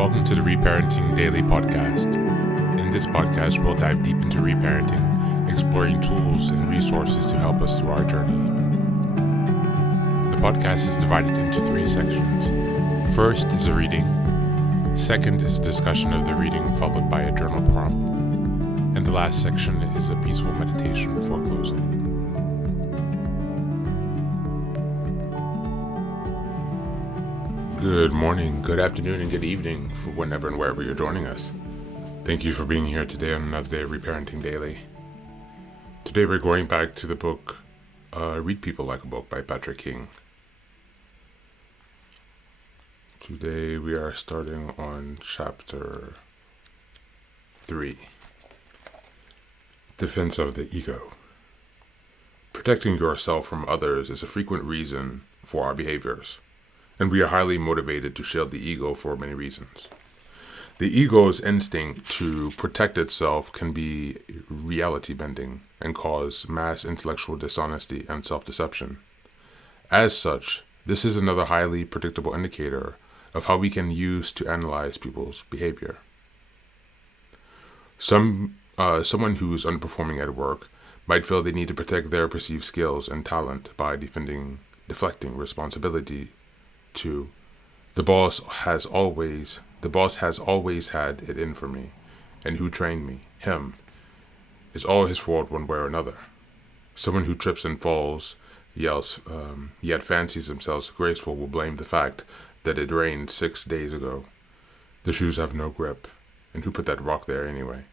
Welcome to the Reparenting Daily podcast. In this podcast, we'll dive deep into reparenting, exploring tools and resources to help us through our journey. The podcast is divided into 3 sections. First is a reading. Second is a discussion of the reading, followed by a journal prompt. And the last section is a peaceful meditation for closing. Good morning, good afternoon, and good evening for whenever and wherever you're joining us. Thank you for being here today on another day of Reparenting Daily. Today we're going back to the book Read People Like a Book by Patrick King. Today we are starting on chapter 3. Defense of the Ego. Protecting yourself from others is a frequent reason for our behaviors. And we are highly motivated to shield the ego for many reasons. The ego's instinct to protect itself can be reality-bending and cause mass intellectual dishonesty and self-deception. As such, this is another highly predictable indicator of how we can use to analyze people's behavior. Someone who's underperforming at work might feel they need to protect their perceived skills and talent by deflecting responsibility to the boss has always had it in for me, and who trained me, him. It's all his fault one way or another. Someone who trips and falls, yells, yet fancies themselves graceful will blame the fact that it rained 6 days ago. The shoes have no grip, and who put that rock there anyway?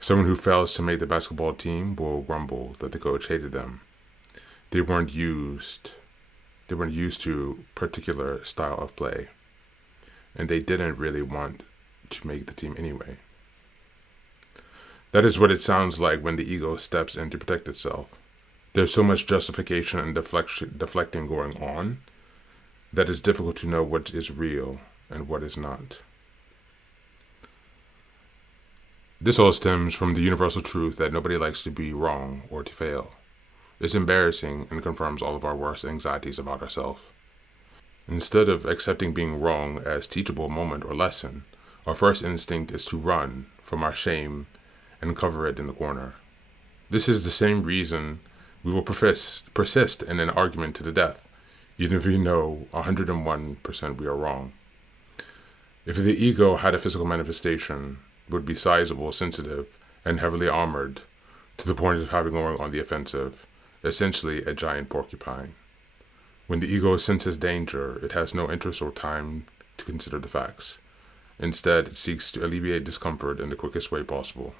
Someone who fails to make the basketball team will grumble that the coach hated them. They weren't used to particular style of play, and they didn't really want to make the team anyway. That is what it sounds like when the ego steps in to protect itself. There's so much justification and deflecting going on that it's difficult to know what is real and what is not. This all stems from the universal truth that nobody likes to be wrong or to fail. It's embarrassing and confirms all of our worst anxieties about ourselves. Instead of accepting being wrong as teachable moment or lesson, our first instinct is to run from our shame and cover it in the corner. This is the same reason we will persist in an argument to the death, even if we know 101% we are wrong. If the ego had a physical manifestation, it would be sizable, sensitive, and heavily armored to the point of having going on the offensive. Essentially a giant porcupine. When the ego senses danger, it has no interest or time to consider the facts. Instead, it seeks to alleviate discomfort in the quickest way possible.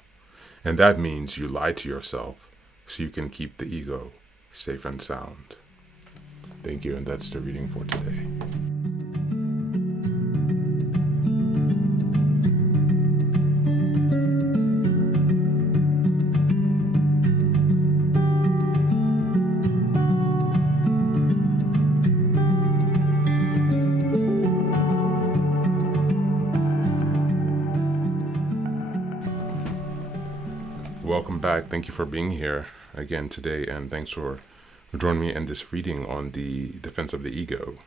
And that means you lie to yourself so you can keep the ego safe and sound. Thank you, and that's the reading for today. Welcome back. Thank you for being here again today, and thanks for joining me in this reading on the defense of the ego.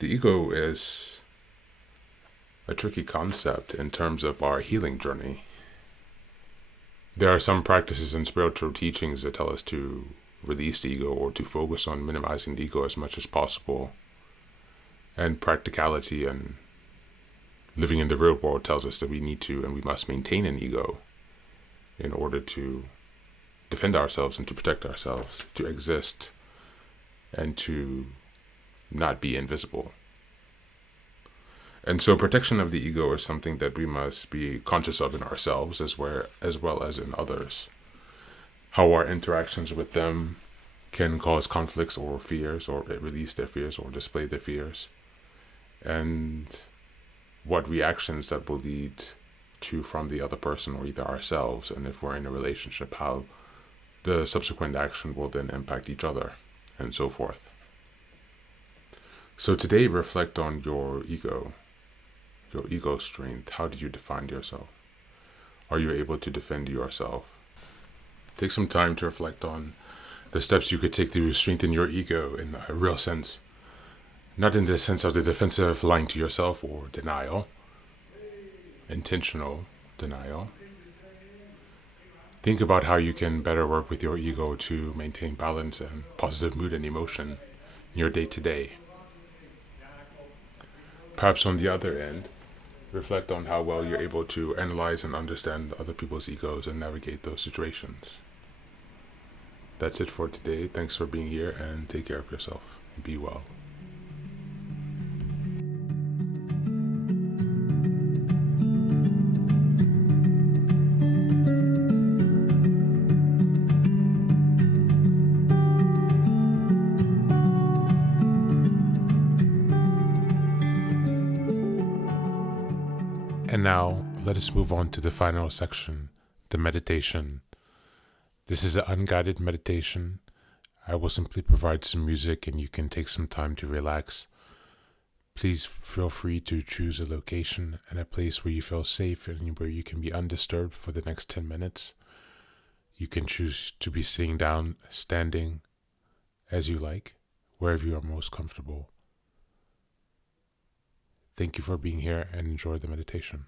The ego is a tricky concept in terms of our healing journey. There are some practices and spiritual teachings that tell us to release the ego or to focus on minimizing the ego as much as possible, and practicality and living in the real world tells us that we need to and we must maintain an ego in order to defend ourselves and to protect ourselves, to exist and to not be invisible. And so protection of the ego is something that we must be conscious of in ourselves as well as in others. How our interactions with them can cause conflicts or fears, or release their fears or display their fears. And what reactions that will lead to from the other person or either ourselves, and if we're in a relationship, how the subsequent action will then impact each other, and so forth. So today, reflect on your ego strength. How do you define yourself? Are you able to defend yourself? Take some time to reflect on the steps you could take to strengthen your ego in a real sense. Not in the sense of the defensive lying to yourself or denial, intentional denial. Think about how you can better work with your ego to maintain balance and positive mood and emotion in your day to day. Perhaps on the other end, reflect on how well you're able to analyze and understand other people's egos and navigate those situations. That's it for today. Thanks for being here and take care of yourself. Be well. And now, let us move on to the final section, the meditation. This is an unguided meditation. I will simply provide some music and you can take some time to relax. Please feel free to choose a location and a place where you feel safe and where you can be undisturbed for the next 10 minutes. You can choose to be sitting down, standing, as you like, wherever you are most comfortable. Thank you for being here and enjoy the meditation.